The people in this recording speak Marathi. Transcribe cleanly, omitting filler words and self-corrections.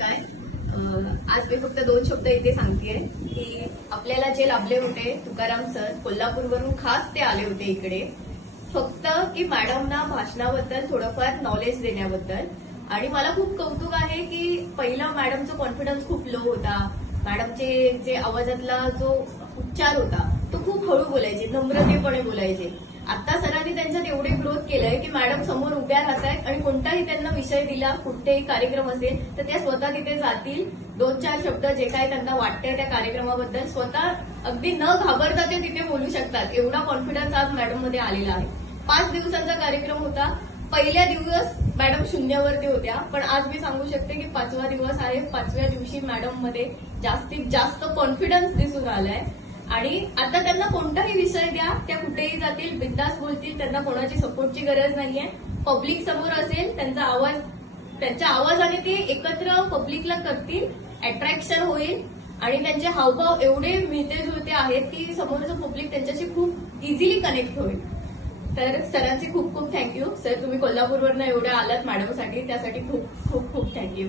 नमस्कार. आज मी फक्त 2 शब्द इथे सांगतेय की आपल्याला जे लाभले होते तुकाराम सर कोल्हापूरवरून खास ते आले होते इकडे फक्त की मॅडमना भाषणाबद्दल थोडंफार नॉलेज देण्याबद्दल. आणि मला खूप कौतुक आहे की पहिला मॅडमचा कॉन्फिडन्स खूप लो होता. मॅडमचे जे आवाजातला जो उच्चार होता तो खूप हळू बोलायचे, नम्रतेपणे बोलायचे. आता सरांनी त्यांच्यात एवढे ग्रोथ केलंय की मॅडम समोर उभ्या राहतायत आणि कोणताही त्यांना विषय दिला, कुठेही कार्यक्रम असेल तर त्या स्वतः तिथे जातील, 2-4 शब्द जे काय त्यांना वाटतंय त्या कार्यक्रमाबद्दल स्वतः अगदी न घाबरता ते तिथे बोलू शकतात. एवढा कॉन्फिडन्स आज मॅडम मध्ये आलेला आहे. 5 दिवसांचा कार्यक्रम होता. पहिल्या दिवस मॅडम शून्यावरती होत्या, पण आज मी सांगू शकते की 5वा दिवस आहे. 5व्या दिवशी मॅडम मध्ये जास्तीत जास्त कॉन्फिडन्स दिसून आलाय. आणि आता त्यांना कोणताही विषय द्या, त्या कुठेही जातील, बिंदास बोलतील. त्यांना कोणाची सपोर्टची गरज नाहीये. पब्लिक समोर असेल, त्यांच्या आवाजाने ते एकत्र पब्लिकला करतील, अट्रॅक्शन होईल आणि त्यांचे हावभाव एवढे मिळते जुळते आहेत की समोरचं पब्लिक त्यांच्याशी खूप इझिली कनेक्ट होईल. तर सरांचे खूप खूप थँक्यू. सर, तुम्ही कोल्हापूरवरनं एवढे आलात मॅडमसाठी, त्यासाठी खूप खूप खूप थँक्यू.